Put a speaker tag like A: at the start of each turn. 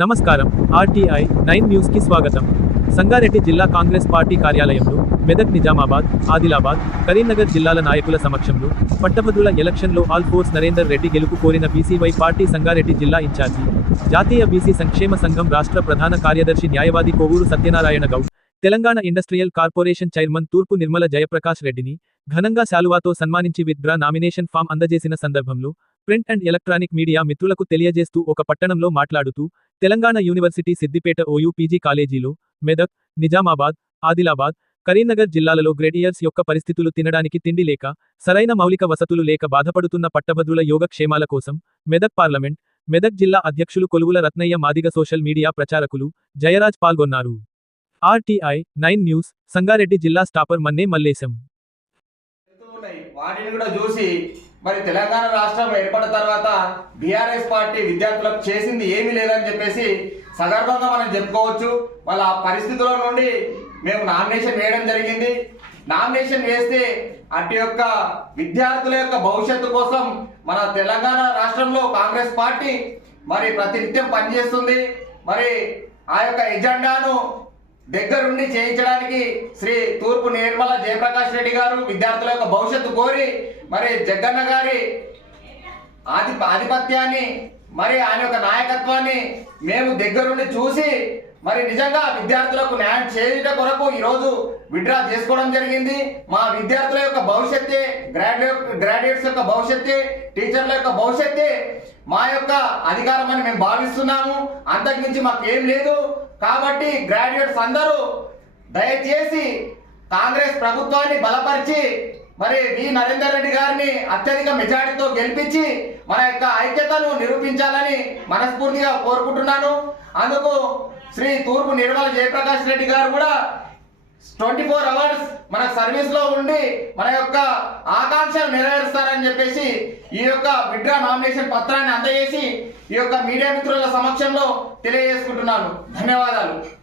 A: నమస్కారం. RTI nine న్యూస్కి స్వాగతం. సంగారెడ్డి జిల్లా కాంగ్రెస్ పార్టీ కార్యాలయంలో మెదక్ నిజామాబాద్ ఆదిలాబాద్ కరీంనగర్ జిల్లాల నాయకుల సమక్షంలో పట్టభద్రుల ఎలక్షన్లో ఆల్ ఫోర్స్ నరేందర్ రెడ్డి గెలుపు కోరిన బీసీవై పార్టీ సంగారెడ్డి జిల్లా ఇన్ఛార్జి జాతీయ బీసీ సంక్షేమ సంఘం రాష్ట్ర ప్రధాన కార్యదర్శి న్యాయవాది Kovuru Satyanarayana Goud Telangana industrial corporation chairman తూర్పు నిర్మల జయప్రకాష్ రెడ్డిని ఘనంగా శాలువాతో సన్మానించి విత్డ్రా నామినేషన్ ఫామ్ అందజేసిన సందర్భంలో ప్రింట్ అండ్ ఎలక్ట్రానిక్ మీడియా మిత్రులకు తెలియజేస్తూ ఒక పట్టణంలో మాట్లాడుతూ Telangana university Siddipet OU PG కాలేజీలో మెదక్ నిజామాబాద్ ఆదిలాబాద్ కరీంనగర్ జిల్లాలలో గ్రేడ్ ఇయర్స్ యొక్క పరిస్థితులు తినడానికి తిండి లేక సరైన మౌలిక వసతులు లేక బాధపడుతున్న పట్టభద్రుల యోగక్షేమాల కోసం మెదక్ పార్లమెంట్ మెదక్ జిల్లా అధ్యక్షులు కొలువుల రత్నయ్య మాదిగ సోషల్ మీడియా ప్రచారకులు జయరాజ్ పాల్గొన్నారు. ఆర్టీఐ నైన్ న్యూస్ సంగారెడ్డి జిల్లా స్టాపర్ మన్నే మల్లేశం.
B: వాటిని కూడా చూసి మరి తెలంగాణ రాష్ట్రం ఏర్పడిన తర్వాత బీఆర్ఎస్ పార్టీ విద్యార్థులకు చేసింది ఏమీ లేదని చెప్పేసి సగర్వంగా మనం చెప్పుకోవచ్చు. వాళ్ళ ఆ పరిస్థితుల నుండి మేము నామినేషన్ వేయడం జరిగింది. నామినేషన్ వేస్తే అటు యొక్క విద్యార్థుల యొక్క భవిష్యత్తు కోసం మన తెలంగాణ రాష్ట్రంలో కాంగ్రెస్ పార్టీ మరి ప్రతినిత్యం పనిచేస్తుంది. మరి ఆ యొక్క ఎజెండాను దగ్గరుండి చేయించడానికి శ్రీ తూర్పు నిర్మల జయప్రకాష్ రెడ్డి గారు విద్యార్థుల యొక్క భవిష్యత్తు కోరి మరి జగన్న గారి ఆధి ఆధిపత్యాన్ని మరి ఆయన యొక్క నాయకత్వాన్ని మేము దగ్గరుండి చూసి మరి నిజంగా విద్యార్థులకు న్యాయం చేయుట కొరకు ఈరోజు విడ్రా చేసుకోవడం జరిగింది. మా విద్యార్థుల యొక్క భవిష్యత్తే గ్రాడ్యుయేట్ గ్రాడ్యుయేట్స్ యొక్క భవిష్యత్తే టీచర్ల యొక్క భవిష్యత్తే మా యొక్క అధికారం అని మేము భావిస్తున్నాము. అంతకుమించి మాకేం లేదు. కాబట్టి గ్రాడ్యుయేట్స్ అందరూ దయచేసి కాంగ్రెస్ ప్రభుత్వాన్ని బలపరిచి మరి వి నరేందర్ రెడ్డి గారిని అత్యధిక మెజారిటీతో గెలిపించి మన యొక్క ఐక్యతను నిరూపించాలని మనస్ఫూర్తిగా కోరుకుంటున్నాను. అందుకు శ్రీ తూర్పు నిర్మల జయప్రకాష్ రెడ్డి గారు కూడా ట్వంటీ ఫోర్ అవర్స్ మన సర్వీస్లో ఉండి మన యొక్క ఆకాంక్షలు నెరవేరుస్తారని చెప్పేసి ఈ యొక్క విడ్రా నామినేషన్ పత్రాన్ని అందజేసి ఈ యొక్క మీడియా మిత్రుల సమక్షంలో తెలియజేసుకుంటున్నాను. ధన్యవాదాలు.